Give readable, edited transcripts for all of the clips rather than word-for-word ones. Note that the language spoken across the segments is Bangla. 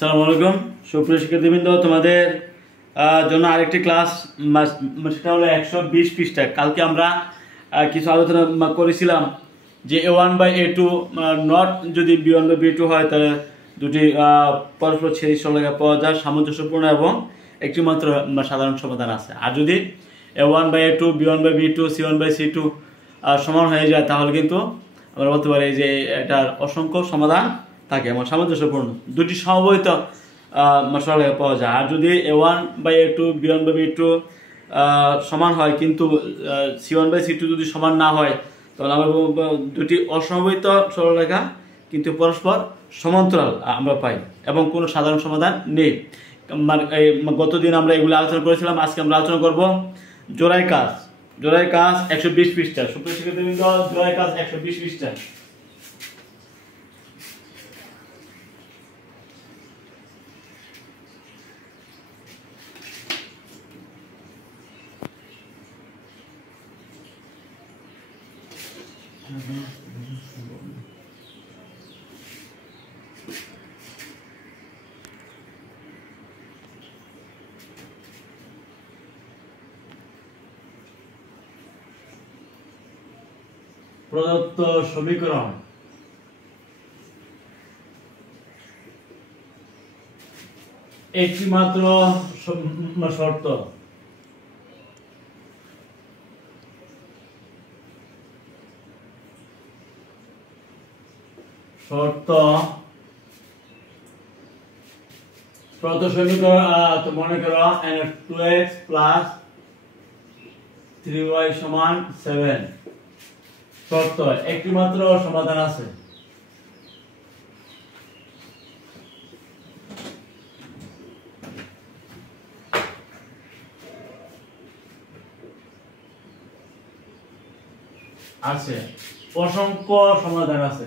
আসসালামু আলাইকুম সুপ্রিয় শিক্ষার্থীবৃন্দ, তোমাদের জন্য আরেকটি ক্লাস, সেটা হলো 120 পৃষ্ঠা। কালকে আমরা কিছু আলোচনা করেছিলাম যে a1/a2 নট যদি b1/b2 হয় তাহলে দুটি পরস্পর ছেদ সরলরেখা পাওয়া যায়, সামঞ্জস্যপূর্ণ এবং একটি মাত্র সাধারণ সমাধান আছে। আর যদি a1/a2 b1/b2 c1/c2 সমান হয়ে যায় তাহলে কিন্তু আমরা বলতে পারি যে এটার অসংখ্য সমাধান থাকে এবং সামঞ্জস্যপূর্ণ দুটি সমবাহিত সরলরেখা পাওয়া যায়। আর যদি a1/a2 b1/b2 সমান হয় কিন্তু c1/c2 যদি সমান না হয় তাহলে আমরা দুটি অসমবাহিত সরলরেখা কিন্তু পরস্পর সমান্তরাল আমরা পাই এবং কোনো সাধারণ সমাধান নেই। গতদিন আমরা এগুলো আলোচনা করেছিলাম। আজকে আমরা আলোচনা করব জোড়ায় কাজ। 120 পৃষ্ঠা। সুপ্রিয় শিক্ষার্থীবৃন্দ, জোড়ায় কাজ 120 পৃষ্ঠা। প্রদত্ত সমীকরণ একটি মাত্র শর্ত প্রদত্ত সমীকরণ মনে করো 2x + 3y = 7 শর্ত একটি মাত্র সমাধান আছে। অসংখ্য সমাধান আছে।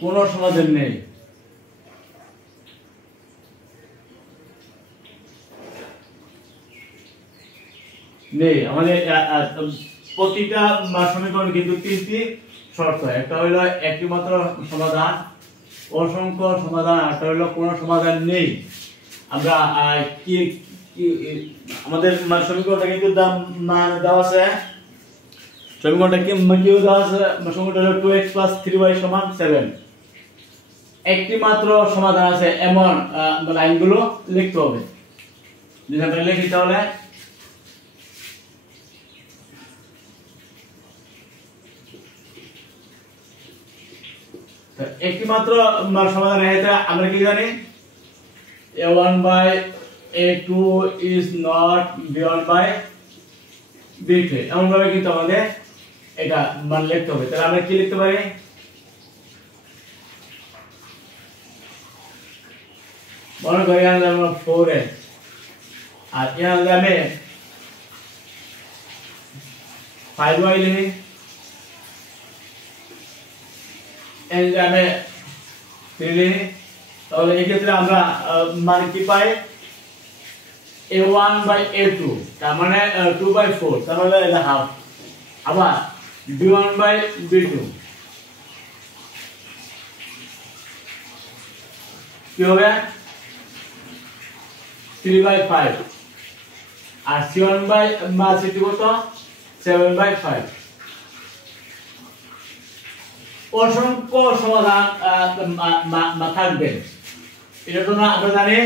কোনো সমাধান নেই। আমাদের প্রতিটা সমীকরণ কিন্তু তিনটি শর্ত। একটা হলো একটি মাত্র সমাধান, অসংখ্য সমাধান, একটা হলো কোনো সমাধান নেই। আমরা কি আমাদের সমীকরণটা কিন্তু দেওয়া আছে। সমীকরণটা কি দেওয়া আছে? সমীকরণটা হলো 2x + 3y = 7। একটি মাত্র সমাধান আছে এমন লাইনগুলো লিখতে হবে। যদি আমরা লিখি তাহলে একটি মাত্র সমাধান হয়েছে। আমরা কি জানি a1/a2 is not b1/b2 এমন ভাবে কিন্তু আমাদের এটা মান লিখতে হবে। তাহলে আমরা কি লিখতে পারি? মনে করি আমরা 4x আর এখানে আমি 5y লিখি, তাহলে এই ক্ষেত্রে আমরা মানে কি পাই? a1/a2 তার মানে 2/4, তার মানে এটা হাফ। আবার b1/b2 কি হবে? 3/5 আর c1/c2 কত? 7/5। অসংখ্য সমাধান থাকবে। এটার জন্য আমরা জানি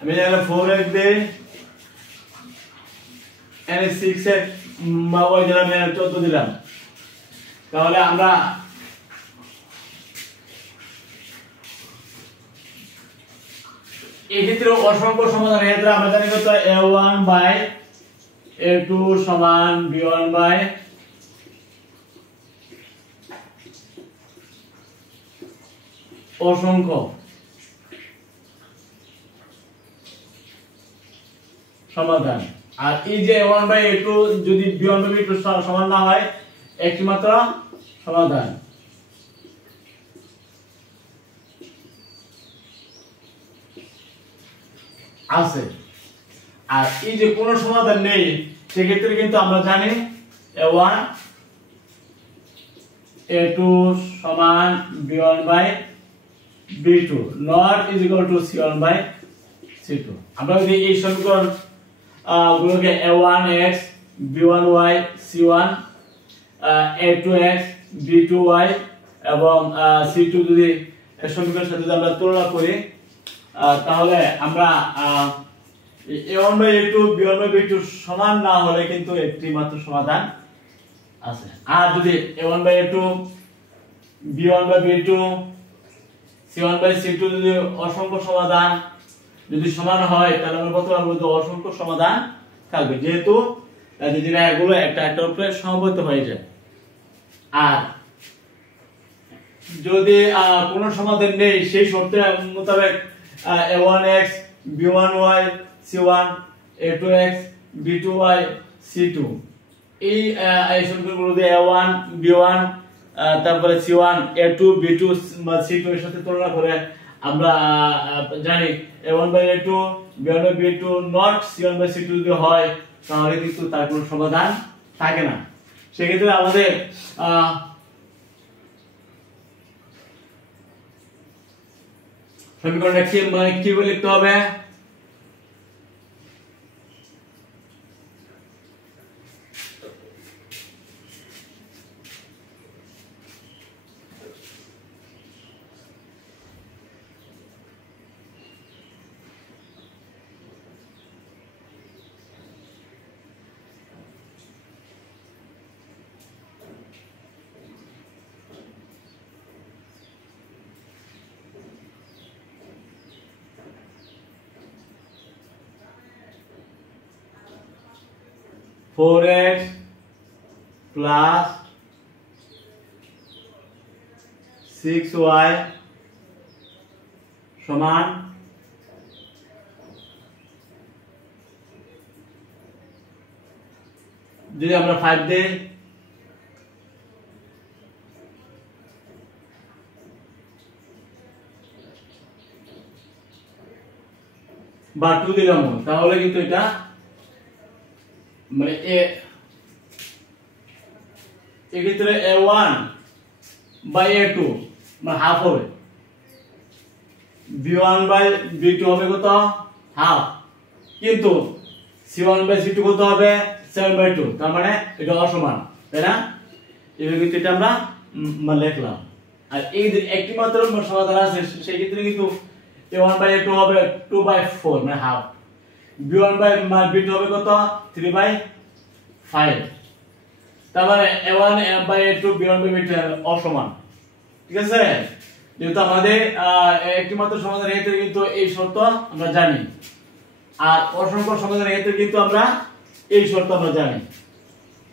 আমি 4x দিই, 6x ওই দিলাম, 14 দিলাম। তাহলে আমরা এই ক্ষেত্রে অসংখ্য সমাধান ক্ষেত্রে আমরা জানি কত? a1/a2 = b1/, অসংখ্য সমাধান। আর এই যে a1/a2 যদি b1/b2 সমান না হয় একটি মাত্র সমাধান। আছে। আর এই যে কোনো সমাধান নেই সেক্ষেত্রে কিন্তু আমরা জানি a1 a2 সমান b1 by b2 not is equal to c1 by c2। আমরা যদি এই সমীকরণ গুলোকে a1x b1y c1 a2x b2y এবং c2 যদি এই সমীকরণের সাথে যদি আমরা তুলনা করি তাহলে আমরা a1 by a2 b1 by b2 সমান না হলে কিন্তু একটি মাত্র সমাধান আছে। আর যদি a1 by a2 b1 by b2 c1 by c2 যদি অসংখ্য সমাধান যদি সমান হয় তাহলে আমরা বলতে পারবো যে অসংখ্য সমাধান থাকবে, যেহেতু যেটা এগুলো একটা একটার উপরে সমবেত হয়ে যায়। আর যদি কোনো সমাধান নেই সেই শর্তের মোতাবেক a1x b1y c1 a2x b2y c2 এই সমীকরণগুলো দিয়ে a1 b1 তারপরে c1 a2 b2 c2 এর সাথে তুলনা করে আমরা জানি a1 by a2 b1 by b2 not c1 by c2 যদি হয় তাহলে কিন্তু তার কোনো সমাধান থাকে না। সেক্ষেত্রে আমাদের সমীকরণটা কি বলে লিখতে হবে? फोर एक्स प्लस 6y समान যদি আমরা 5 দেই বা 2 দিলাম তাহলে কিন্তু এটা মানে এক্ষেত্রে a1 বাই a2 মানে হাফ হবে, b1 বাই b2 হবে কত হাফ, কিন্তু c1 বাই c2 কত হবে 7/2, তার মানে এটা অসমান, তাই না? এভাবে কিন্তু এটা আমরা লিখলাম। আর এই যে একটি মাত্র সমাধান আছে সেই ক্ষেত্রে কিন্তু a1 বাই a2 হবে 2/4 মানে হাফ, b1 বাই b2 হবে কত 3/5, তার মানে a1 by a2 b1 by b2 অসমান। ঠিক আছে, যেহেতু আমাদের একটি মাত্র সমাধানের ক্ষেত্রে কিন্তু এই শর্ত আমরা জানি, আর অসংখ্য সমাধানের ক্ষেত্রে কিন্তু আমরা এই শর্ত আমরা জানি,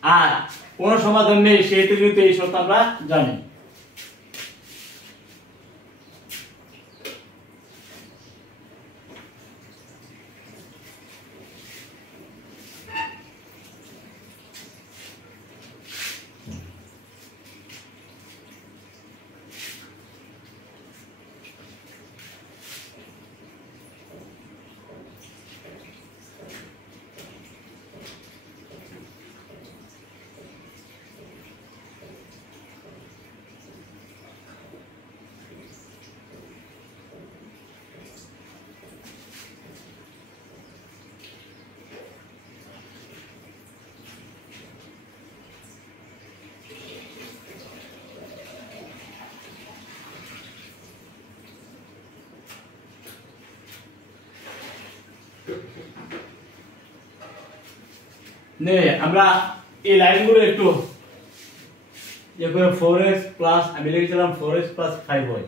আর কোন সমাধান নেই সেই ক্ষেত্রে কিন্তু এই শর্ত আমরা জানি। নে আমরা এই লাইনগুলো একটু যে করে 4x প্লাস আমি লিখেছিলাম 4x plus 5y,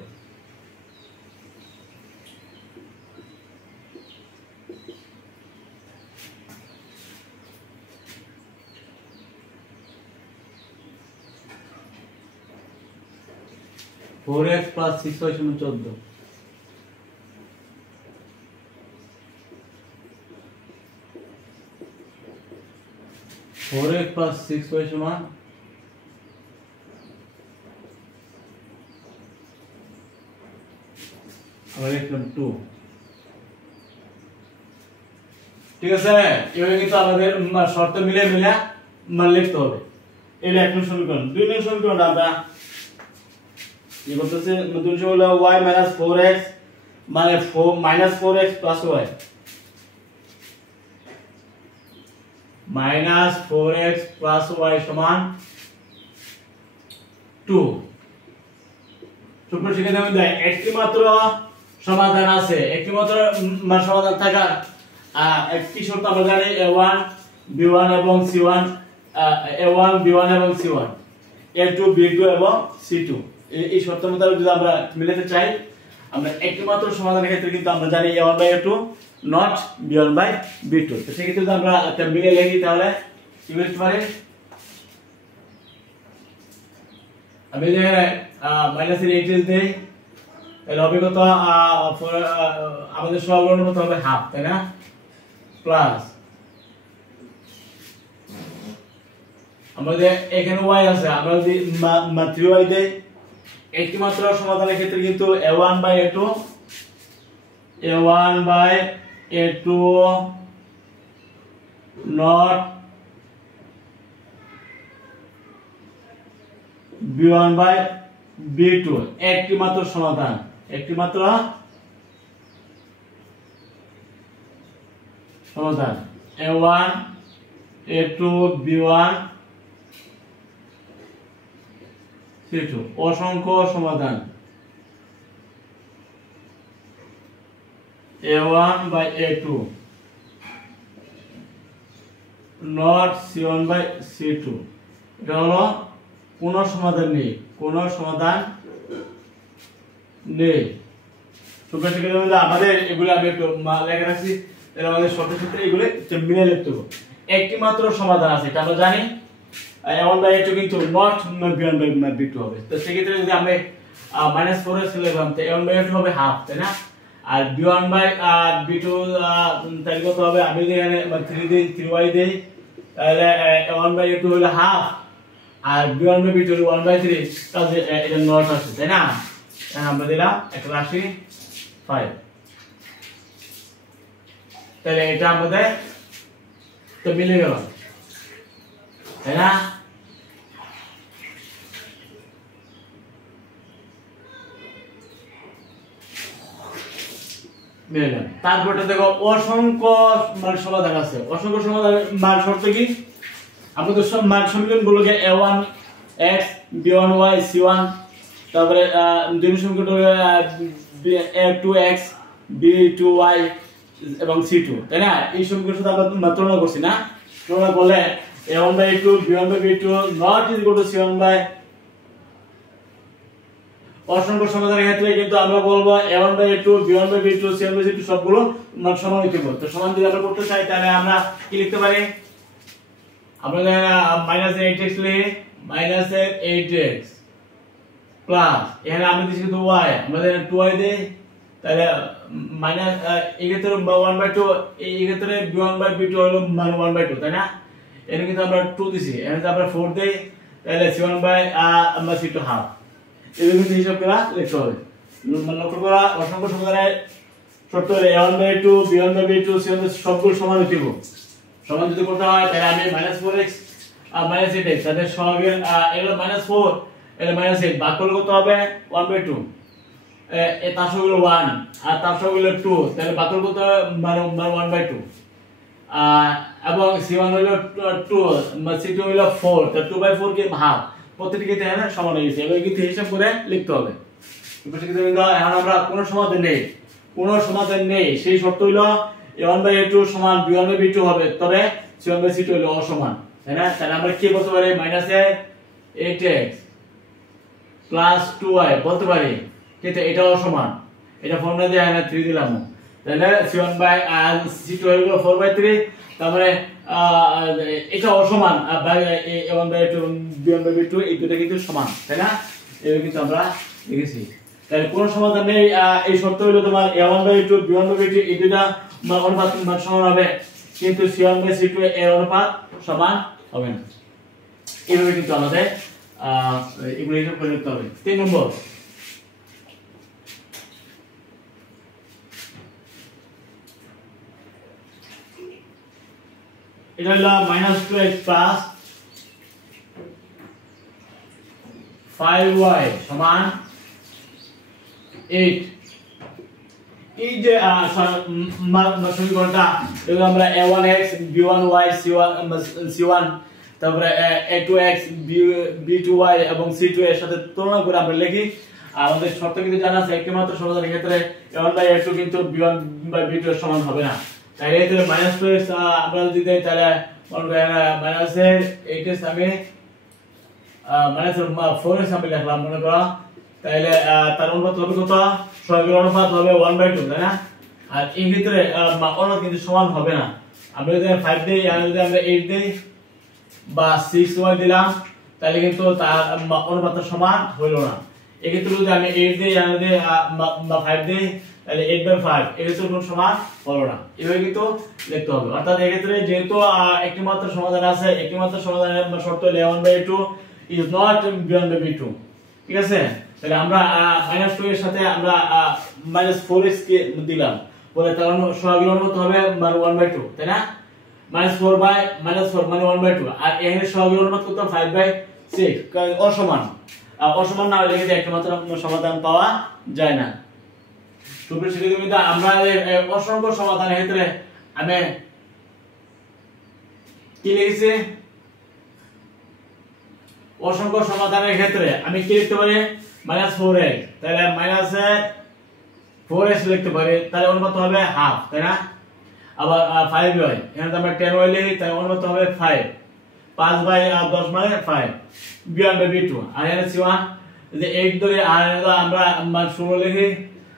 four x plus 6y समान 14, 4x प्लस 6y समान আমরা লিখলাম 2, ঠিক আছে, এভাবে কিন্তু আমাদের শর্ত মিলে লিখতে হবে। এই এক নম্বর সমীকরণ। 2 নম্বর সমীকরণ আমরা কি বলতেছে, দুটো হলো y 4x মানে -4x + y -4x + y সমান 2। সুপ্রিয় শিক্ষার্থী বন্ধুরা, একটি মাত্র সমাধান আছে, একটি মাত্র সমাধান থাকার একটি শর্ত আমরা জানি, a1 b1 এবং c1, a1 b1 এবং c1, a2 b2 এবং c2। এই শর্ত মোতাবেক যদি আমরা মিলাতে চাই, আমরা একটি মাত্র সমাধানের ক্ষেত্রে কিন্তু আমরা জানি a1/a2 নট b1/b2। তো সেক্ষেত্রে যদি আমরা মিলে লিখি তাহলে কি লিখতে পারি, আমি যে -8 দেই তাহলে হবে কত, আমাদের সরলরূপ হতে হবে হাফ, তাই না, প্লাস আমাদের এখানে y আছে, আমরা যদি 3y দেই, একটি মাত্র সমাধানের ক্ষেত্রে কিন্তু a1/a2 নট b1/b2 একটি মাত্র সমাধান, একটি মাত্র সমাধান a1 a2 b1 c2 অসংখ্য সমাধান a1/a2 নট c1/c2। এটা হলো কোন সমাধান নেই, কোন সমাধান নেই। সুপ্রিয় শিক্ষার্থী বন্ধুরা, আমাদের এগুলো আমি একটু লেখা রাখছি, তাহলে আমাদের শর্ত ক্ষেত্রে এগুলো মিলে লিখতে হবে। একটি মাত্র সমাধান আছে, এটা আমরা জানি, a1/a2 কিন্তু নট b1/b2 হবে। তো সেক্ষেত্রে যদি আমরা -4x লিখলাম, তো a1/a2 হবে হাফ, তাই না, আর b1/b2 তাহলে কত হবে, আমি যদি এখানে 3y দেই তাহলে a1/a2 হলো হাফ, আর b1/b2 হলো 1/3, তাহলে এটা নট আসছে, তাই না। আমরা দিলাম একটা রাশি 5, তাহলে এটা আমাদের তো মিলে গেল, তাই না। তারপরটা দেখো, অসংখ্য সমাধান আছে। অসংখ্য সমাধান শর্ত কি, আমাদের সব সমীকরণ গুলোকে a1x b1y c1, তারপরে দুই সমীকরণ a2x b2y এবং c2, তাই না। এই সমীকরণ সাথে আমরা তুলনা করছি না, তুলনা করলে a1/a2 b1/b2 not is equal to c1/, অসংখ্য সমাধানের ক্ষেত্রে কিন্তু আমরা বলবো a1/a2 b1/b2 c1/c2 সবগুলো সমান হইতে হবে। তো সমান যদি আমরা করতে চাই তাহলে আমরা কি লিখতে পারি, আমরা -8x লিখি, -8x প্লাস এখানে আমরা দিছি কিন্তু y, আমাদের 2y দেই, তাহলে মাইনাস এই ক্ষেত্রে 1/2, এই ক্ষেত্রে b1/b2 হলো 1/2, তাই না। এখানে কিন্তু আমরা 2 দিছি, এখানে আমরা 4 দেই, তাহলে c1/c2 হাফ। এই কিন্তু হিসাব করা লিখতে হবে। লক্ষ্য করা, অসংখ্য সমাধানের শর্ত হলো a1/2 b1/b2 c1 সবগুলো সমান হতে হবে। সমান যদি করতে হয় তাহলে আমি -4x -8x তাদের সহগের এগুলো -4 এর -8 ভাগ করলে কত হবে 1/2, তার সহগ হলো 1 আর তার সহগ হলো 2, তাহলে ভাগ করলে কত হবে 1/2, এবং c1 হলো 2 c2 হলো 4, তাহলে 2/4 কে হাফ, প্রত্যেকটি ক্ষেত্রে হ্যাঁ সমান হয়ে গেছে। এবার কিন্তু হিসাব করে লিখতে হবে। এখন আমরা কোন সমাধান নেই, কোন সমাধান নেই, সেই শর্ত হলো a1/a2 সমান b1/b2 হবে, তবে c1/c2 হলো অসমান, তাই না। তাহলে আমরা কি বলতে পারি, -8x প্লাস 2y বলতে পারি, কিন্তু এটা অসমান, এটা ফর্মুলা দিয়ে এখানে 3 দিলাম, তাহলে c1/c2 হলো 4/3, তারপরে এটা অসমান, a1/a2 b1/b2 এই দুটো কিন্তু সমান, তাই না। এটা কিন্তু আমরা লিখেছি। তাহলে কোন সমাধান নেই, এই শর্ত হলো তোমার a1/a2 b1/b2 এই দুটো অনুপাত সমান হবে, কিন্তু c1/c2 এর অনুপাত সমান হবে না। এইভাবে কিন্তু আমাদের এগুলো হিসাব করে নিতে হবে। 3 নম্বর, এটা হলো -2x প্লাস 5y সমান 8। এই যে সমীকরণটা এগুলো আমরা a1x b1y c1 তারপরে a2x b2y এবং c2 এর সাথে তুলনা করে আমরা লিখি। আমাদের শর্ত কিন্তু জানা আছে, একটি মাত্র সমাধানের ক্ষেত্রে a1/a2 কিন্তু b1/b2 এর সমান হবে না। তাই এতে -2x আমরা যদি দেই তাহলে -8x আমি -4x আমি লিখলাম মনে করো, তাহলে তার অনুপাত হবে কত? সহগের অনুপাত হবে 1/2, তাই না? আর এই ক্ষেত্রে অনুপাত কিন্তু সমান হবে না। আমরা যদি 5 দেই আর যদি আমরা 8 দেই বা 6y দিলাম তাহলে কিন্তু তার অনুপাতটা সমান হলো না। এই ক্ষেত্রে যদি আমি 8 দেই আর যদি 5 দেই তাহলে 8/5 এর ক্ষেত্রে কোনো সমান হলো না। এভাবে কিন্তু লিখতে হবে। অর্থাৎ এই ক্ষেত্রে যেহেতু একটি মাত্র সমাধান আছে, একটি মাত্র সমাধানের শর্ত হলো a1/2 is not b1/b2, ঠিক আছে? তাহলে আমরা -2 এর সাথে আমরা -4x কে দিলাম বলে তার সহগের অনুপাত হবে 1/2, তাই না? -4 মানে 1/2 আর এর সহগের অনুপাত কত? 5/6। অসমান অসমান না হলে কিন্তু একটা মাত্র সমাধান পাওয়া যায় না। সুপ্রিয় শিক্ষার্থী, আমরা অসংখ্য সমাধানের ক্ষেত্রে আমি কি লিখেছি? অসংখ্য সমাধানের ক্ষেত্রে আমি কি লিখতে পারি? -4x, তাহলে -4x লিখতে পারি, তাহলে অনুপাত হবে হাফ, তাই না? আবার 5y, এখানে আমরা 10y লিখি তাহলে অনুপাত হবে 5, 5/10 মানে 5 b1/b2। আর এখানে c1 যদি 8 ধরে আর আমরা 16 লিখি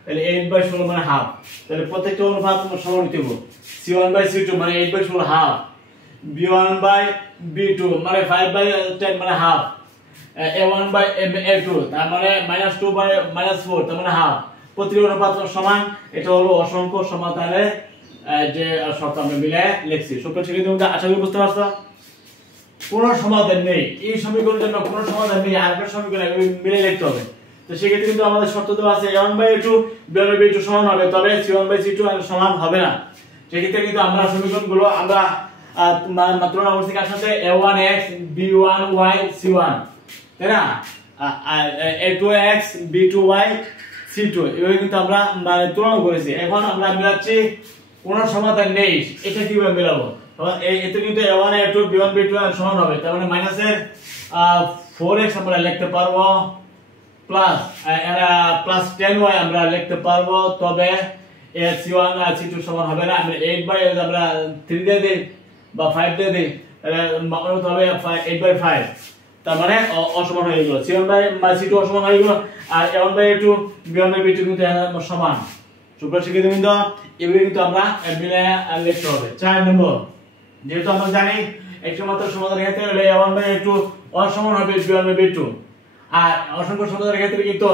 তাহলে 8/16 মানে হাফ, তাহলে প্রত্যেকটা অনুপাত সমান হতে হবে। c1/c2 মানে 8/16 হাফ, b1/b2 মানে 5/10 মানে হাফ, a1/a2 তার মানে -2/4 তার মানে হাফ। প্রতিটি অনুপাত সমান। এটা হলো অসংখ্য সমাধানের যে শর্ত আমরা মিলে লিখছি। সুপ্রিয় শিক্ষার্থী, আশা করি বুঝতে পারছো। কোন সমাধান নেই, এই সমীকরণের জন্য কোন সমাধান নেই, আরেকটা সমীকরণ মিলে লিখতে হবে। তো সেক্ষেত্রে কিন্তু আমাদের শর্ত দেওয়া আছে a1/a2 b1/b2 সমান হবে, তবে c1/c2 সমান হবে না। সেক্ষেত্রে কিন্তু আমরা সমীকরণগুলো আমরা তুলনা করছি কার সাথে? a1x b1y c1, তাই না? a2x b2y c2 এভাবে কিন্তু আমরা তুলনা করেছি। এখন আমরা মিলাচ্ছি কোন সমাধান নেই, এটা কিভাবে মিলাবো? এতে কিন্তু a1 a2 b1 b2 সমান হবে, তার মানে মাইনাসের 4x আমরা লিখতে পারবো প্লাস 10y আমরা লিখতে পারবো, তবে c1 c2 সমান হবে না। আমরা 8 আমরা 3 দিয়ে দিই বা 5 দিয়ে দিই তাহলে অনুপাত হবে 8/5, তার মানে অসমান হয়ে গেল। c1/c2 অসমান হয়ে গেল আর a1/a2 b1/b2 কিন্তু সমান। সুপ্রিয় শিক্ষার্থীবৃন্দ, এভাবে কিন্তু আমরা মিলে লিখতে হবে। 4 নম্বর, যেহেতু আমরা জানি একটি মাত্র সমাধানের ক্ষেত্রে হলে a1/a2 অসমান হবে b1/b2, আর অসংখ্য সমাধানের ক্ষেত্রে কিন্তু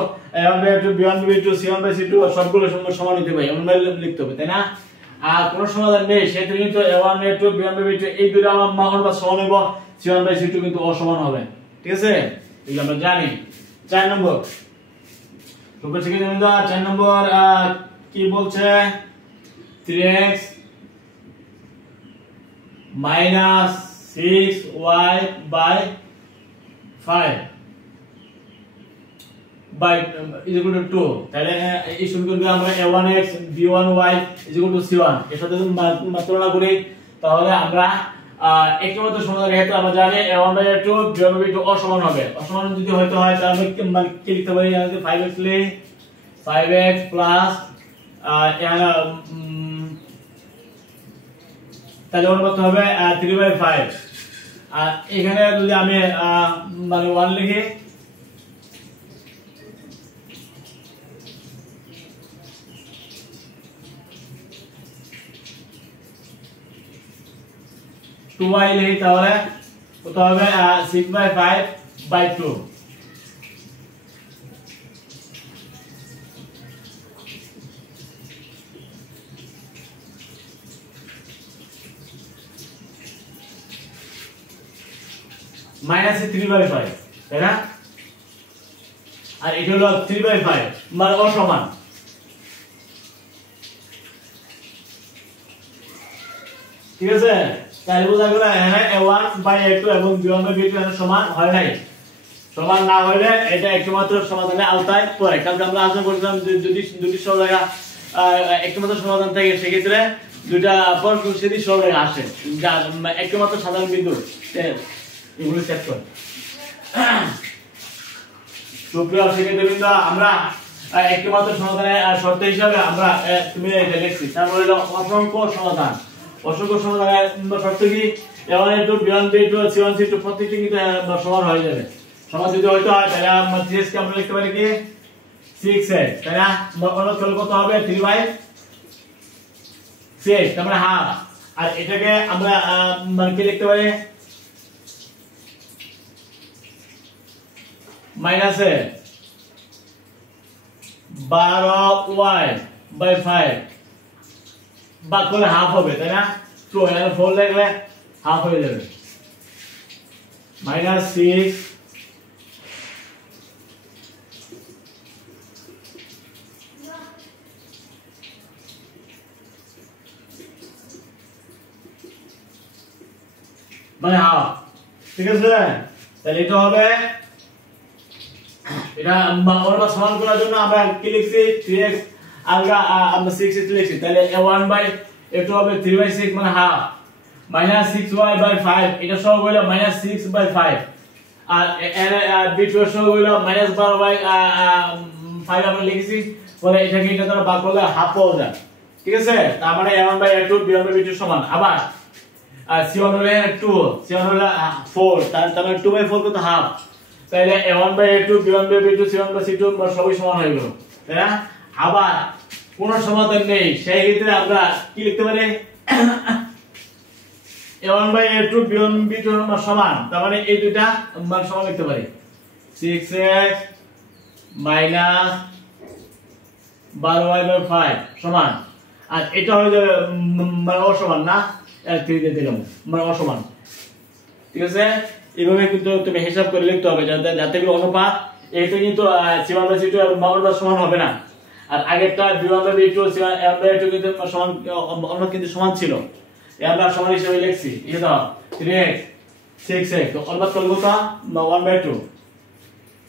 a1/a2 b1/b2 c1/c2 সবগুলো সমান হতে হবে, এমন ভাবে লিখতে হবে, তাই না? আর কোন সমাধান নেই সেক্ষেত্রে কিন্তু a1/a2 b1/b2 এই দুটো অনুপাত সমান হবে, c1/c2 কিন্তু অসমান হবে, ঠিক আছে? এগুলো আমরা জানি। 4 নম্বর, সুপ্রিয় শিক্ষার্থীবৃন্দ, 4 নম্বর কি বলছে? 3x - 6y/5 = 2। তাহলে এই সমীকরণকে আমরা a1x b1y = c1 এর সাথে যদি তুলনা করি তাহলে আমরা একটি মাত্র সমাধানের ক্ষেত্রে আমরা জানি a1/a2 b1/b2 অসমান হবে। অসমান যদি হয়তো হয় তাহলে আমরা কি লিখতে পারি? 5x লিখি, 5x প্লাস তাহলে অনুপাত হবে 3/5। আর এখানে যদি আমি 1 লিখি y লিখি তাহলে কত হবে? 6/5/2। -3/5, তাই না? আর এটা হলো 3/5 মানে অসমান। ঠিক আছে? তাহলে বোঝা গেল এখানে a1/a2 এবং b1/b2 এর সমান হয় নাই। সমান না হলে এটা একমাত্র সমাধানের আওতায় পড়ে। কারণ আমরা আলোচনা করেছিলাম যে যদি দুটি সরলরেখা একমাত্র সমাধান থাকে সেক্ষেত্রে দুইটা পরস্পর যদি সরলরেখা আসে যা একমাত্র সাধারণ বিন্দু এগুলো সেট করে। সুপ্রিয় শিক্ষার্থীবৃন্দ, আমরা একমাত্র সমাধানের শর্ত হিসাবে আমরা তুমি এটা লিখছি। তারপরে হলো অসংখ্য সমাধান। অসংখ্য সমাধানের শর্ত কি? a1a2 b1b2 c1c2 প্রত্যেকটি কিন্তু সমান হয়ে যাবে। সমান যদি হইতে হয় তাহলে আমরা 3x কে আমরা লিখতে পারি কি 6x, তাই না? অনুচ্ছেদ কত হবে 3/6, তার মানে হাফ। আর এটাকে আমরা মানে কি লিখতে পারি মাইনাস 12y/5 বাদ করলে হাফ হবে, তাই না? তো এখানে 4 লিখলে হাফ হয়ে যাবে -6 মানে হাফ। ঠিক আছে, তাহলে এটা হবে এটা আমরা সমান করার জন্য আমরা কি লিখছি 3x আলগা আমরা 6x লিখছি। তাহলে a1/a2 হবে 3/6 মানে হাফ -6y/5 এটা সহগ হলো -6/5 আর b2 এর সহগ হলো -12/5 আমরা লিখছি। পরে এটাকে এটা দ্বারা ভাগ করলে হাফ পাওয়া যায়। ঠিক আছে, তার মানে a1/a2 b1/b2 সমান। আবার c1 হলো 2, c1 হলো 4, তার মানে 2/4 কত হাফ। তাহলে a1/a2 b1/b2 c1/c2 সবই সমান হয়ে গেল, তাই না? আবার কোন সমাধান নেই সেই ক্ষেত্রে আমরা কি লিখতে পারি a1/a2 b1/b2 সমান, তার মানে এই দুইটা মান সমান লিখতে পারি 6x - 12y/5 সমান। আর এটা হলো যে মানে অসমান না, 3 দিয়ে দিলাম মানে অসমান। ঠিক আছে, এইভাবে কিন্তু তুমি হিসাব করে লিখতে হবে যাতে এগুলো অনুপাত। এটা কিন্তু c1/c2 এবং b1/b2 সমান হবে না। আর আগেরটা b1/b2 c1/b2 কিন্তু সমান অনুপাত কিন্তু সমান ছিল, আমরা সমান হিসেবে লিখছি। এই দাও 3x 6x তো অনুপাত করব কত 1/2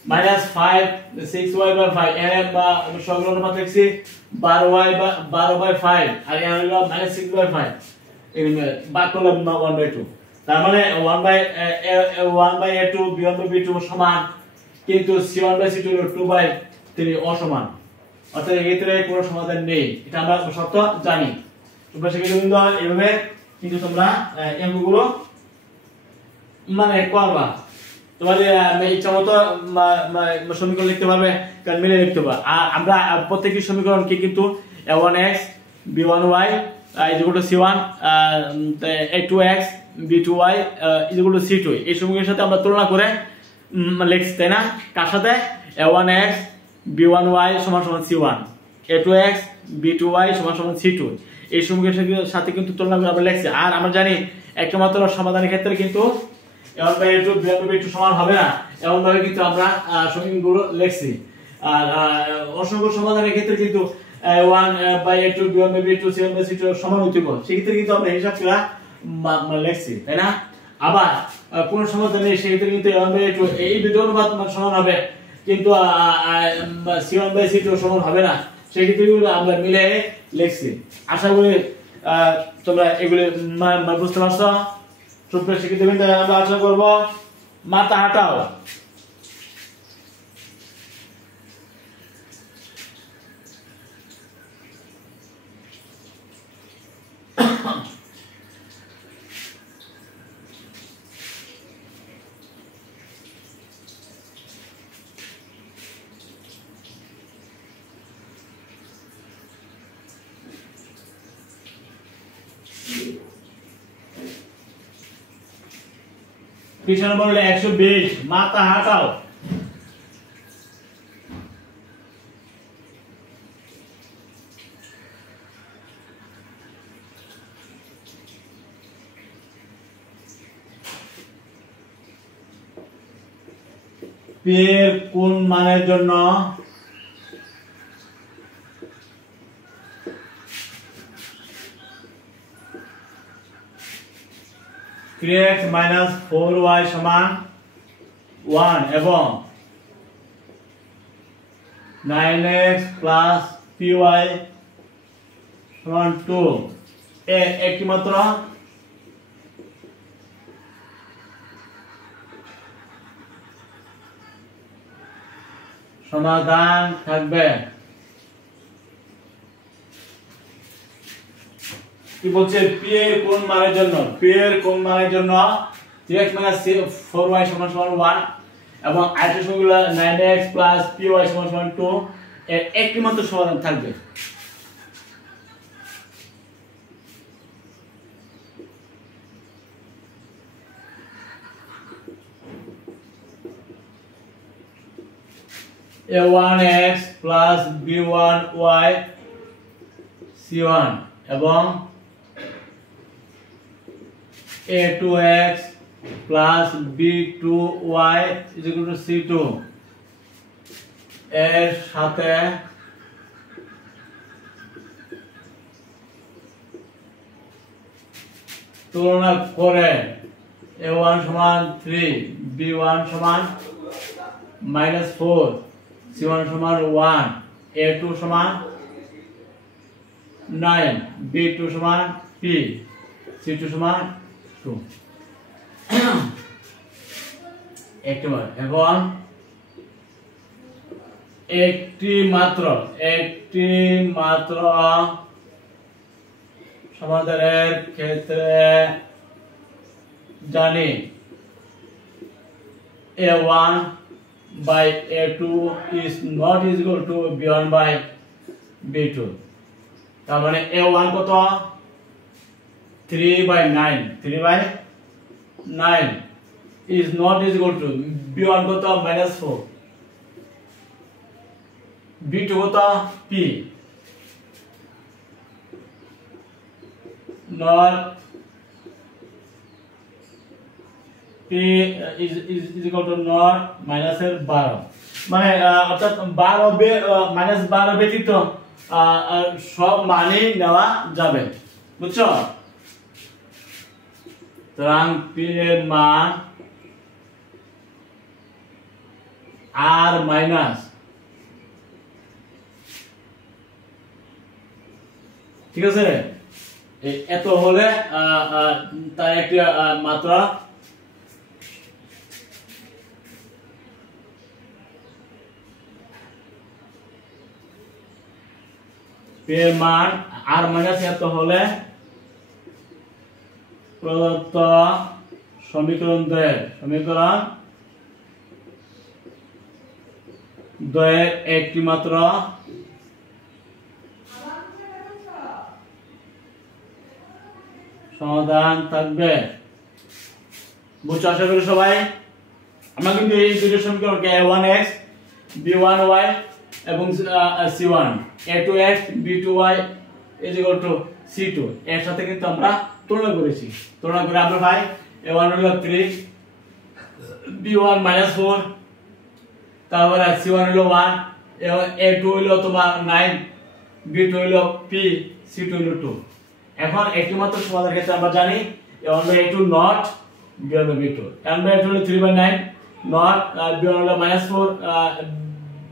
-5 6y/5 এর সরল অনুপাত লিখছি 12y/5 আর এর হলো -6/5 এই ভাগ করলাম 1/2। তার মানে 1/a2 b1/b2 সমান, কিন্তু c1/c2 হলো 2/3 অসমান। অর্থাৎ এই ক্ষেত্রে কোনো সমাধান নেই, এটা আমরা শর্ত জানি। তোমরা শিক্ষার্থীবৃন্দ এইভাবে কিন্তু তোমরা অঙ্কগুলো মানে করবা। তোমাদের ইচ্ছা মতো সমীকরণ লিখতে পারবে, কারণ মিলে লিখতে পারবে। আর আমরা প্রত্যেকটি সমীকরণকে কিন্তু a1x b1y c1 a2x b2y c2 এই সমীকরণের সাথে আমরা তুলনা করে লিখছি, তাই না? কার সাথে a1x b1y = c1 a2x b2y = c2 এই সমীকরণের সাথে কিন্তু তুলনা করে আমরা লিখছি। আর আমরা জানি একমাত্র সমাধানের ক্ষেত্রে কিন্তু a1/a2 b1/b2 সমান হবে না, এমন ভাবে কিন্তু আমরা সমীকরণগুলো লিখছি। আর অসংখ্য সমাধানের ক্ষেত্রে কিন্তু 1/a2 b1/b2 c1/c2 সমান হইতে পারে, সেই ক্ষেত্রে কিন্তু আমরা হিসাব করে লিখছি, তাই না? আবার কোন সমাধান নেই সেই ক্ষেত্রে কিন্তু a1/a2 এই দুটো অনুপাত সমান হবে, কিন্তু c1/c2 সমান হবে না, সেই ক্ষেত্রে আমরা মিলে লিখছি। আশা করি তোমরা এগুলো বুঝতে পারছো। সুপ্রিয় শিক্ষার্থীবৃন্দ, আমরা আলোচনা করব মাথা হাঁটাও। পৃষ্ঠা নম্বর হলো 120, মাথা হাঁটাও। p এর কোন মানের জন্য 3x মাইনাস 4y সমান 1 এবং 9x প্লাস py সমান 2 একটি মাত্র সমাধান থাকবে। কি বলছে p এর কোন মানের জন্য, p এর কোন মানের জন্য 3x 4y সমান 1 এবং আরেকটা সংখ্যা 9x py সমান 2 এর একটি মাত্র সমাধান থাকবে। a1x plus b1y c1 এবং a2x plus b2y is equal to c2 এর সাথে তুলনা করে a1 সমান 3 b1 সমান -4 c1 সমান 1 a2 সমান 9 b2 সমান p c2 সমান 2 একবার এবং একটি মাত্র সমাধানের ক্ষেত্রে জানি a1 by a2 is not equal to b1 by b2 তার মানে a1 কত 3 by 9 is not equal to b1 কত -4 b2 কত p not p is equal to not minus এর 12 মানে অর্থাৎ 12 ব্যতীত সব মানই নেওয়া যাবে, বুঝছো? সুতরাং p এর মান r মাইনাস, ঠিক আছে, এত হলে তার একটি মাত্রা এর মান r মাইনাস এত হলে প্রদত্ত সমীকরণ দ্বয়ের একটি মাত্র সমাধান থাকবে। বুঝছো আশা করি সবাই? আমরা কিন্তু এই দুটো সমীকরণকে a1x b1y এবং c1 a2x b2y is equal to c2 এর সাথে কিন্তু আমরা তুলনা করেছি। তুলনা করে আমরা পাই a1 হলো 3 b1 -4 তারপরে c1 হলো 1 এবং a2 হলো তোমার 9 b2 হলো p c2 হলো 2। এখন একটি মাত্র সমাধানের ক্ষেত্রে আমরা জানি a1 by a2 not b1 by b2 a1 by a2 হলো 3 by 9 not b1 হলো -4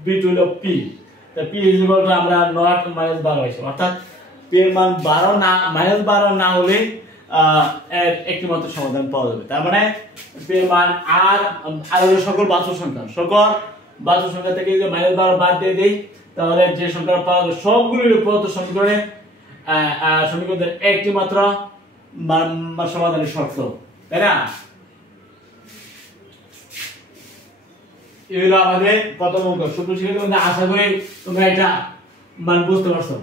b2 হলো p তা p is equal to আমরা not -12 হইছে, অর্থাৎ p এর মান 12 না -12 না হলে একটি মাত্র সমাধান পাওয়া যাবে। তার মানে p এর মান আর হলো সকল বাস্তব সংখ্যা থেকে যদি -12 বাদ দিয়ে দেই তাহলে যে সংখ্যা পাওয়া যাবে সবগুলোর প্রদত্ত সমীকরণের একটি মাত্র সমাধানের শর্ত, তাই না? এই হলো আমাদের প্রথম অঙ্ক। সুপ্রিয় শিক্ষার্থী, আশা করি তোমরা এটা বুঝতে পারছো।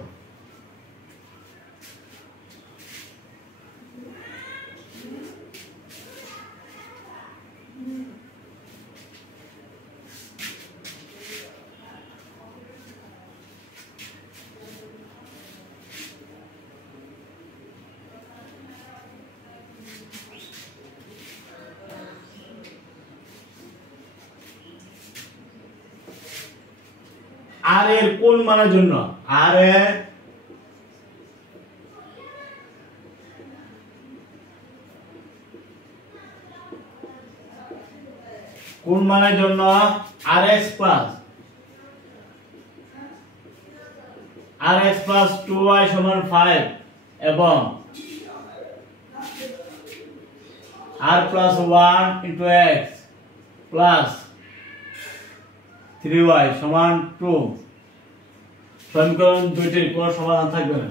আর এর কোন মানের জন্য আর এর কোন মানের জন্য rx প্লাস 2y সমান 5 এবং r plus 1 into x plus 3y সমান 2 সমীকরণ দুইটির কোনো সমাধান থাকবে না।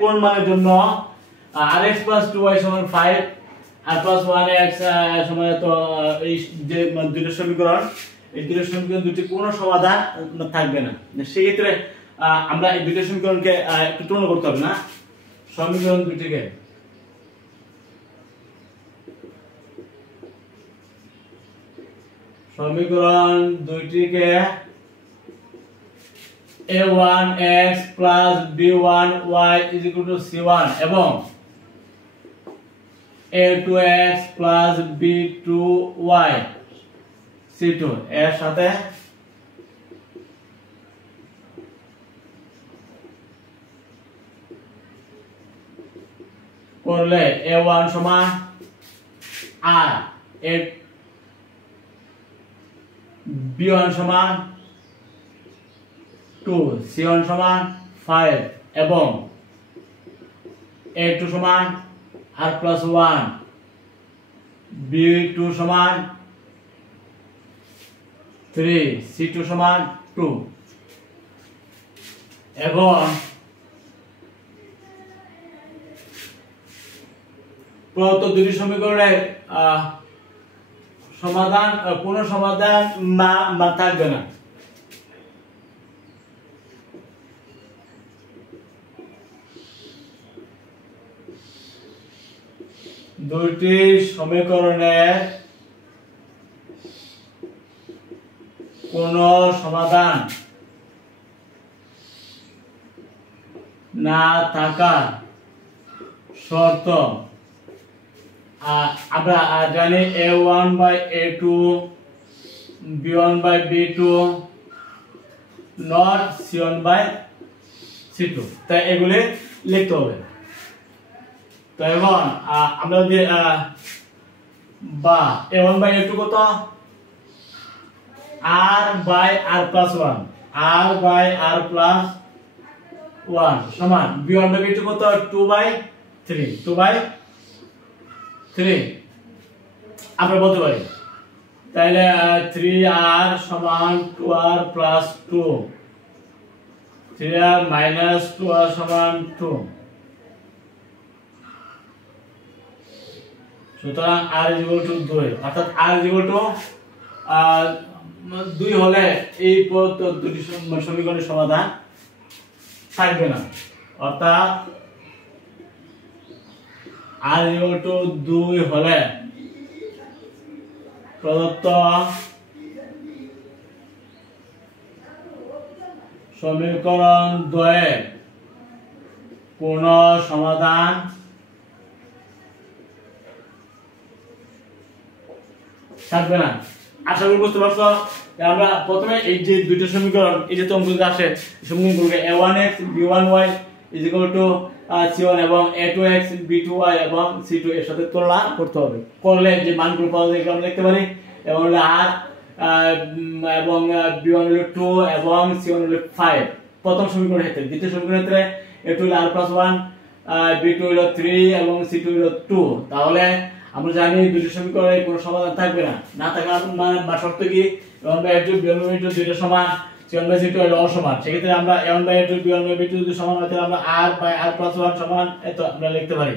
কোন মানের জন্য rx plus 2y সমান 5 r plus 1x সমান তো এই যে দুইটা সমীকরণ, এই দুইটা সমীকরণ দুটি কোনো সমাধান থাকবে না। সেই ক্ষেত্রে আমরা এই দুইটা সমীকরণকে একটু তুলনা করতে হবে না, সমীকরণ দুটিকে a1x plus b1y is equal to c1 এবং a2x plus b2y c2 এর সাথে করলে a1 সমান r, b1 সমান 2, c1 সমান 5 এবং a2 সমান r plus 1, b2 সমান 3, c2 সমান 2 এবং প্রদত্ত দুটি সমীকরণের সমাধান কোনো সমাধান না থাকবে না। দুইটি সমীকরণের কোনো সমাধান না থাকার শর্ত আমরা জানি a1 by a2 b1 by b2 not c1 by c2, তাই এগুলি লিখতে হবে। তো এখন আমরা যদি বা a1 by a2 কত r by r plus 1, r by r plus 1 সমান b1 by b2 কত 2 by 3 আমরা বলতে পারি, তাহলে 3r সমান 2r plus 2, 3r minus 2r সমান 2, সুতরাং r is equal to 2, অর্থাৎ r is equal to 2 হলে এই পদ দুটি সমীকরণের সমাধান থাকবে না, অর্থাৎ r is equal to 2 হলে প্রদত্ত সমীকরণ দ্বয়ের কোনো সমাধান থাকবে না। আশা করি বুঝতে পারছো। আমরা প্রথমে এই যে দুইটা সমীকরণ, এই যে অঙ্কগুলো আসে সমীকরণগুলোকে a1x b1y is equal to c1 এবং a2x b2y এবং c2 এর সাথে তুলনা করতে হবে। করলে যে মানগুলো পাওয়া যায় আমরা লিখতে পারি, এবং হলো r এবং b1 হলো 2 এবং c1 হলো 5 প্রথম সমীকরণের ক্ষেত্রে। দ্বিতীয় সমীকরণের ক্ষেত্রে a2 হলো r plus 1, b2 হলো 3 এবং c2 হলো 2। তাহলে আমরা জানি দুটি সমীকরণের কোনো সমাধান থাকবে না। না থাকার মানে শর্ত কি a1 by a2 b1 by b2 দুইটা সমান, c1 by c2 হলো অসমান। সেক্ষেত্রে আমরা a1 by a2 b1 by b2 যদি সমান হয় তাহলে আমরা r by r plus 1 সমান এত আমরা লিখতে পারি।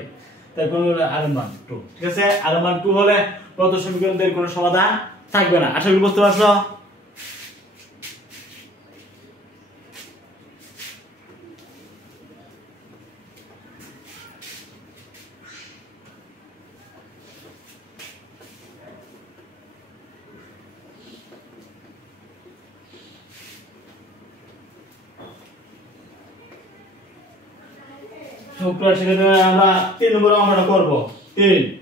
তাই কোন হলো r এর মান 2। ঠিক আছে, r এর মান 2 হলে প্রদত্ত সমীকরণের কোনো সমাধান থাকবে না। আশা করি বুঝতে পারছো। আমরা 3 নম্বর অঙ্কটা করব। 3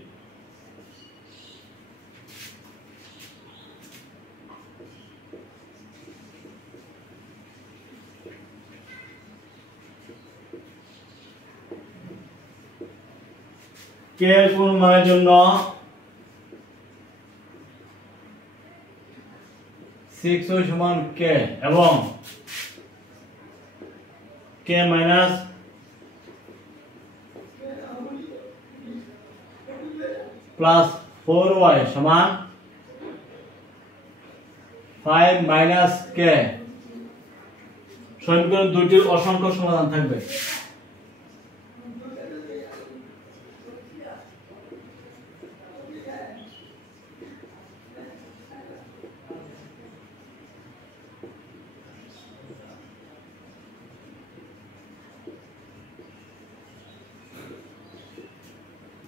k এর কোন মানের জন্য 6y সমান k এবং k মাইনাস প্লাস 4y সমান 5 মাইনাস k সমীকরণ দুইটির অসংখ্য সমাধান থাকবে।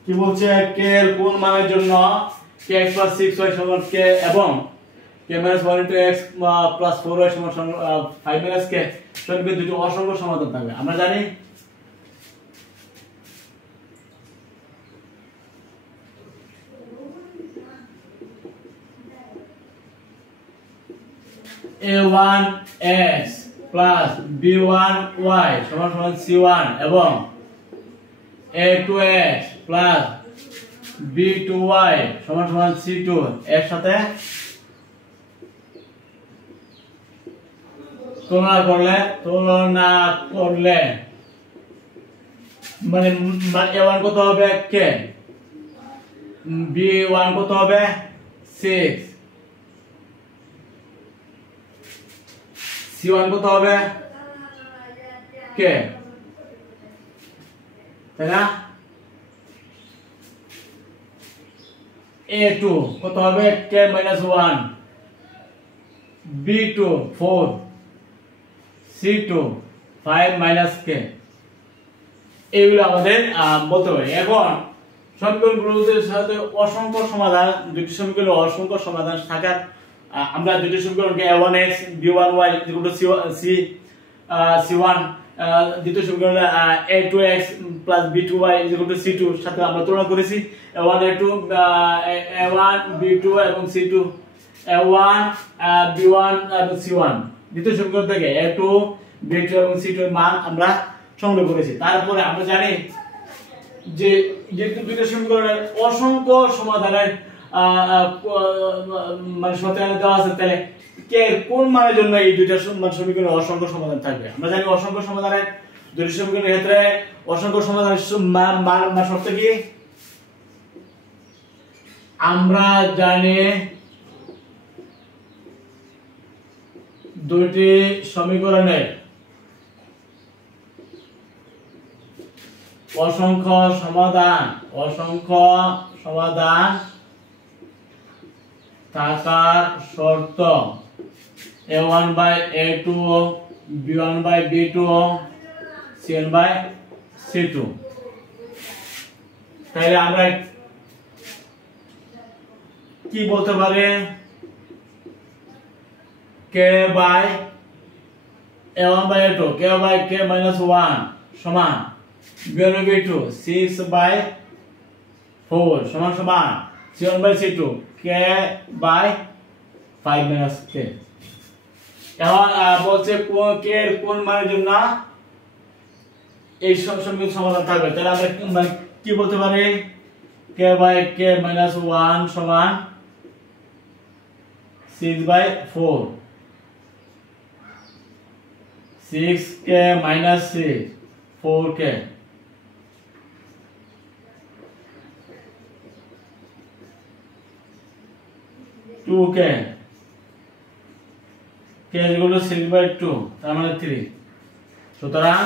কি বলছে k এর কোন মানের জন্য kx 6y সমান k এবং k 1 x 4y সমান 5 k সমীকরণ দুটো অসংখ্য সমাধান থাকবে। আমরা জানি a1x b1y সমান c1 এবং a2x b2y সমান c2 এর সাথে তুলনা করলে মানে a1 কত হবে k, b1 কত হবে 6, c1 কত হবে k, তাই না? a2 কত হবে k minus 1, b2 4, c2 5 minus k। এগুলো আমাদের বলতে হবে। এখন সমীকরণগুলোর সাথে অসংখ্য সমাধান, দুটি সমীকরণের অসংখ্য সমাধান থাকার আমরা দুটি সমীকরণকে a1x b1y c1 দ্বিতীয় সমীকরণ a2x b2y c2 সাথে আমরা তুলনা করেছি a1 a2 a1 b2 এবং c2 a1 b1 এবং c1 দ্বিতীয় সমীকরণ থেকে a2 b2 এবং c2 এর মান আমরা সংগ্রহ করেছি। তারপরে আমরা জানি যে যেহেতু দুইটা সমীকরণের অসংখ্য সমাধানের মানে সত্যায়ন দেওয়া আছে, তাহলে কে কোন মানের জন্য এই দুইটা সমীকরণের অসংখ্য সমাধান থাকবে। আমরা জানি অসংখ্য সমাধানের দুইটা সমীকরণের ক্ষেত্রে অসংখ্য সমাধানের মান শর্ত কি? আমরা জানি দুইটি সমীকরণের অসংখ্য সমাধান থাকার শর্ত a1 by a2 b1 by b2 cn by c2। তাহলে আমরা কি বলতে পারি? k by a1 by a2 k by k minus 1 সমান b1 by b2 6 by 4 সমান c1 by c2 k by 5 minus k। এখন বলছে k এর কোন মানের জন্য এই সমীকরণ সমাধান থাকবে। তাহলে আমরা কি বলতে পারি? k by k minus 1 সমান 6 by 4, 6k minus 6 4k, k k is equal to 6 by 2 তার মানে 3। সুতরাং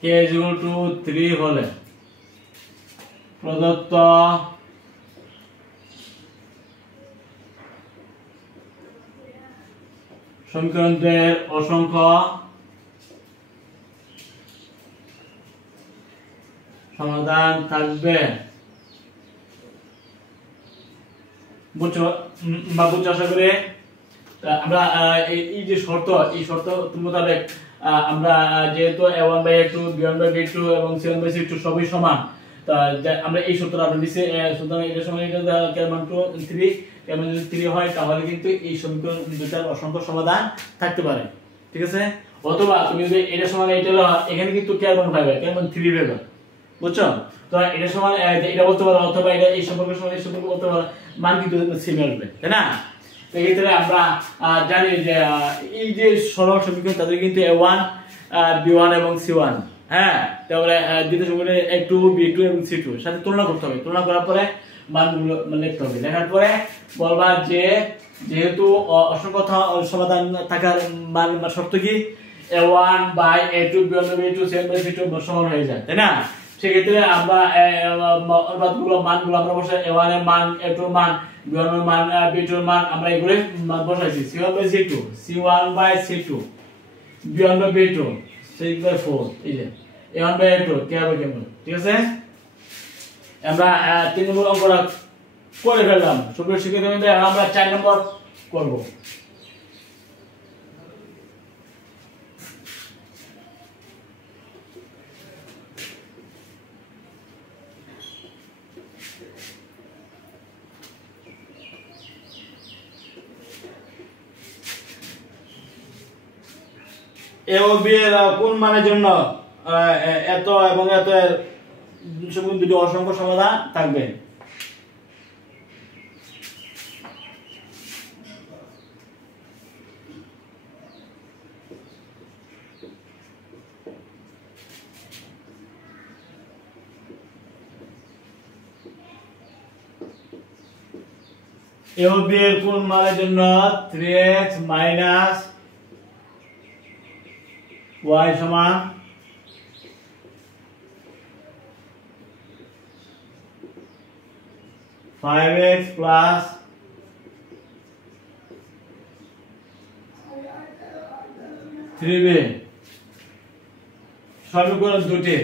k is equal to 3 হলে প্রদত্ত সমীকরণের অসংখ্য সমাধান থাকবে। বুঝছো আশা করি। আমরা এই যে শর্ত, এই শর্ত মোতাবেক আমরা যেহেতু a1 by a2 b1 by b2 এবং c1 by c2 সবই সমান, তা আমরা এই সূত্র আমরা দিছি, সুতরাং এর সমান এটা কের মান 2 3 এর মান যদি 3 হয় তাহলে কিন্তু এই সমীকরণ দুটার অসংখ্য সমাধান থাকতে পারে। ঠিক আছে, অথবা তুমি যদি এটা সমান এটা হলো, এখানে কিন্তু কের মান পাবে, কের মান 3 পাবে, বুঝছো? তো এটা সমান এটা বলতে পারো, অথবা এটা এই সম্পর্কের সমান এই সম্পর্ক বলতে পারো, মান কিন্তু সেম আসবে, তাই না? তো এই ক্ষেত্রে আমরা জানি যে এই যে সরল সমীকরণ তাদের কিন্তু a1 b1 এবং c1, হ্যাঁ, তারপরে দ্বিতীয় সমীকরণে a2 b2 এবং c2 এর সাথে তুলনা করতে হবে। তুলনা করার পরে মানগুলো লিখতে হবে। লেখার পরে বলবা যে যেহেতু অসংখ্য সমাধান থাকার মান শর্ত কি a1 by a2 b1 by a2 c1 by c2 সমান হয়ে যায়, তাই না? সেক্ষেত্রে আমরা মানগুলো আমরা বসাই, a1 এর মান, a2 এর মান, b1 এর মান, b2 এর মান, আমরা এগুলো মান বসাইছি। c1 by c2, c1 by c2, b1 by b2, 6 by 4, এই যে a1 বাই a2 কে হবে কেমন? ঠিক আছে, আমরা 3 নম্বর অঙ্কটা করে ফেললাম। সুপ্রিয় শিক্ষার্থীবৃন্দ, আমরা 4 নম্বর করব। এ ও বি এর কোন মানের জন্য এত এবং এত এর দুটি অসংখ্য সমাধান থাকবে? এ ও বি এর কোন মানের জন্য 3x মাইনাস y সমান 5x প্লাস 3b সমীকরণ দুটি।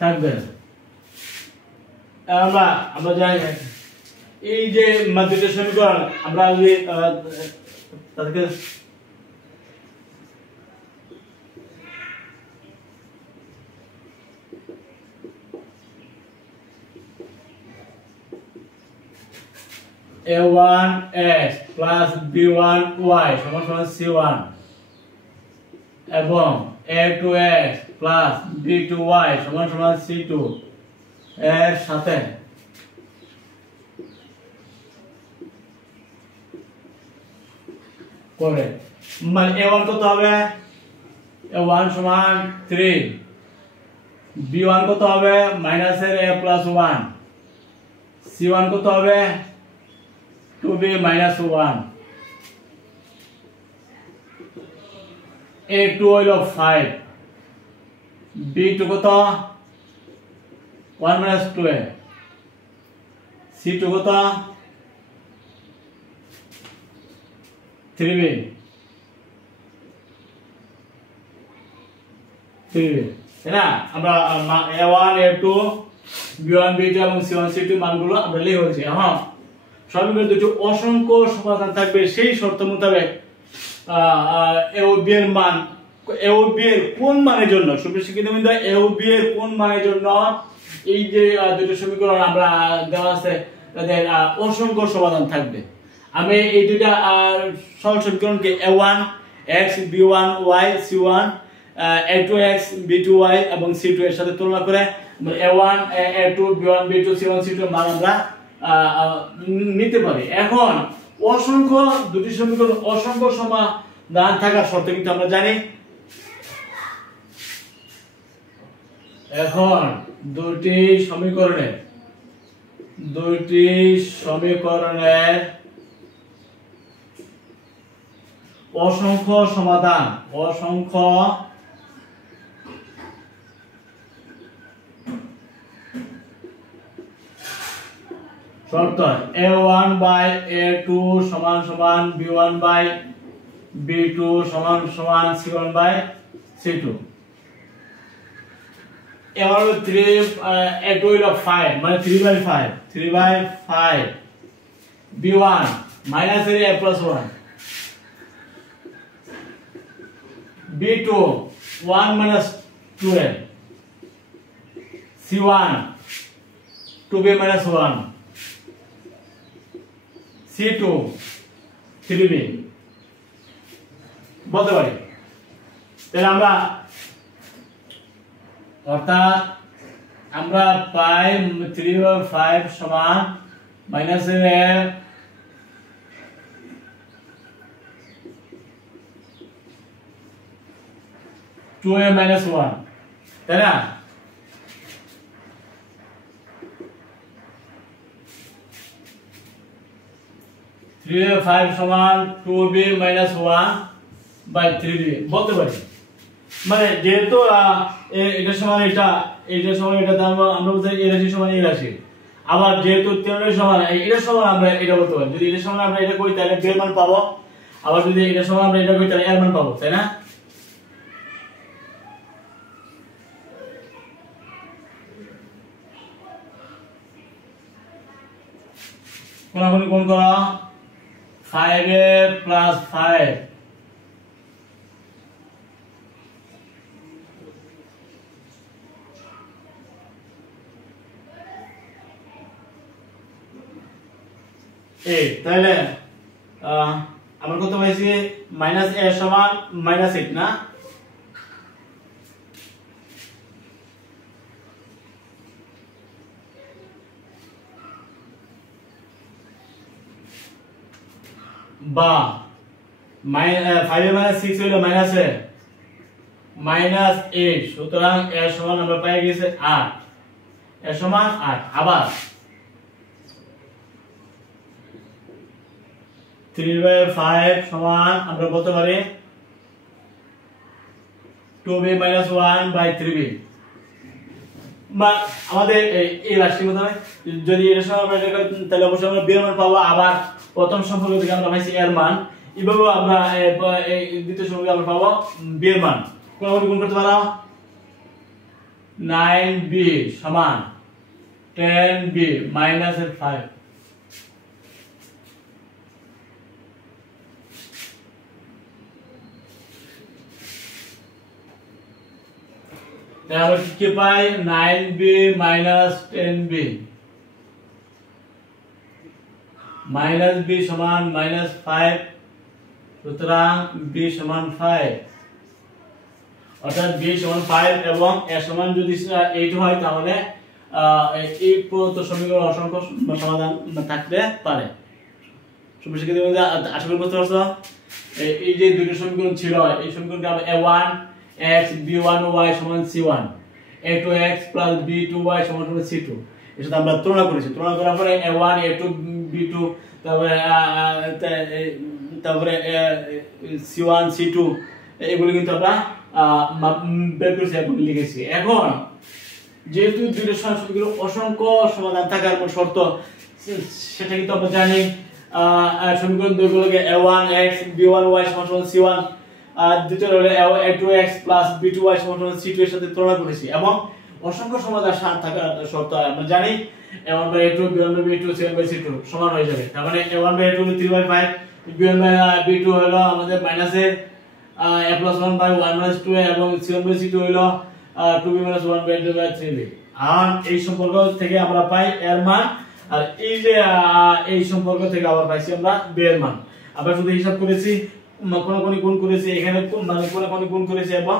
থাকবে আমরা জানি এই যে দুটো সমীকরণ আমরা যদি তাদেরকে a1x plus b1y সমান সমান c1 এবং a2x plus b2y সমান সমান c2 এর সাথে করে মানে a1 কত হবে? a1 সমান 3, b1 কত হবে? মাইনাস এর a plus 1, c1 কত হবে? 2b minus 1, a2 হলো 5, b2 কত? 1 minus 2a, c2 কত? 3b, 3b, তাই না? আমরা a1 a2 b1 b2 এবং c1 c2 মানগুলো আমরা লিখেছি। হ্যাঁ, সমীকরণ দুটো অসংখ্য সমাধান থাকবে সেই শর্ত মোতাবেক এ ও বি এর মান, এ ও বি এর কোন মানের জন্য, সুপ্রিয় শিক্ষার্থীবৃন্দ, এ ও বি এর কোন মানের জন্য এই যে দুটো সমীকরণ আমরা দেওয়া আছে তাদের অসংখ্য সমাধান থাকবে। আমি এই দুইটা সরল সমীকরণকে a1 x b1 y c1 a2x b2y এবং c2 এর সাথে তুলনা করে a1 a2 b1 b2 c1 c2 মান আমরা নিতে পারি। এখন অসংখ্য দুটি সমীকরণ অসংখ্য সমাধান থাকার শর্ত কিন্তু আমরা জানি। এখন দুটি সমীকরণের অসংখ্য সমাধান, অসংখ্য শর্ত a1 বাই a2 সমান সমান b1 বাই b2 সমান সমান c1 বাই c2, এবার হলো 3 a2 হলো 5 মানে 3/5 3/5 b1 minus a plus 1 b2 1 minus 12 c1 2b minus 1 c2 3b বলতে পারি। তাহলে আমরা অর্থাৎ আমরা পাই 3/5 সমান মাইনাস এর 2a minus 1 তাই না? থ্রি এ 5 সমান 2b minus 1/3b বলতে পারি। মানে যেহেতু এটা সমান এটা সমান এটা আমরা বলতে এই রাশি সমান এই রাশি, আবার যেহেতু তিনটার সমান এটা সমান আমরা এটা বলতে পারি। যদি এটা সমান আমরা এটা করি তাহলে b এর মান পাবো, আবার যদি এটা সমান আমরা এটা করি তাহলে এর মান পাবো, তাই না? কোনাকুনি কোন করা 5a plus 5 তাহলে আমরা কত পাইছি মাইনাস a সমান মাইনাস 8 না? বা 5 minus 6 হলো মাইনাস a মাইনাস 8, সুতরাং a সমান আমরা পাই গেছে 8, a সমান 8। আবার 3/5 সমান আমরা বলতে পারি 2b minus 1/3b। বা আমাদের এই রাশির মধ্যে যদি এর সমান আমরা এটা করি তাহলে অবশ্যই আমরা b এর মান পাবো। আবার প্রথম সম্পর্ক থেকে আমরা পাইছি এর মান, এভাবে আমরা এই দ্বিতীয় সম্পর্কে আমরা পাবো b এর মান। কোনভাবে গুণ করতে পারো 9b সমান 10b minus 5 তাহলে কি পাই 9b minus 10b minus b সমান minus 5, সুতরাং b সমান 5, অর্থাৎ b সমান 5 এবং a সমান যদি 8 হয় তাহলে এই প্রদত্ত সমীকরণ অসংখ্য সমাধান থাকতে পারে। সুবিশেষে আশা করি বুঝতে পারছো। এই যে দুটো সমীকরণ ছিল এই সমীকরণকে আমরা a1 x b1y সমান c1 a2x plus b2y সমান c2 এর সাথে আমরা তুলনা করেছি। তুলনা করার পরে a1 a2 b2 তারপরে c1 c2 এগুলো কিন্তু আমরা বের করেছি এবং লিখেছি। এখন যেহেতু দুটো সমীকরণ অসংখ্য সমাধান থাকার শর্ত সেটা কিন্তু আমরা জানি। সমীকরণ দুইগুলোকে a1x b1y সমান c1 আর দ্বিতীয় হলো a2x plus b2y সমান c2 এর সাথে তুলনা করেছি এবং অসংখ্য সমাধান থাকার শর্ত আমরা জানি a1/a2 b1/b2 c1/c2 সমান হয়ে যাবে। তার মানে a1/a2 হলো 3/5, b1/b2 হলো আমাদের মাইনাস a plus 1/1 minus 2 এবং c1/c2 হলো 2b minus 1/3b। আর এই সম্পর্ক থেকে আমরা পাই এর মান, আর এই যে এই সম্পর্ক থেকে আবার পাইছি আমরা b এর মান। আমরা শুধু হিসাব করেছি, কোন গুণ করেছি, এখানে মানে কোন গুণ করেছি এবং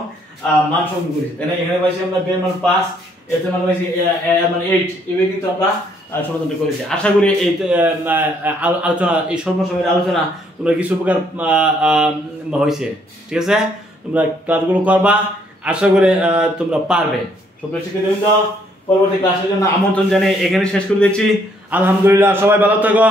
মান সংযোগ করেছি। তাই না? এখানে পাইছি আমরা b এর মান 5, এতে মান পাইছি এর মান 8, এভাবে কিন্তু আমরা সমাধানটা করেছি। আশা করি এই আলোচনা এই সর্বসময়ের আলোচনা তোমরা কিছু উপকার হয়েছে। ঠিক আছে, তোমরা ক্লাসগুলো করবা, আশা করি তোমরা পারবে। সুপ্রিয় শিক্ষার্থীবৃন্দ, পরবর্তী ক্লাসের জন্য আমন্ত্রণ জানিয়ে এখানে শেষ করে দিচ্ছি। আলহামদুলিল্লাহ, সবাই ভালো থাকো।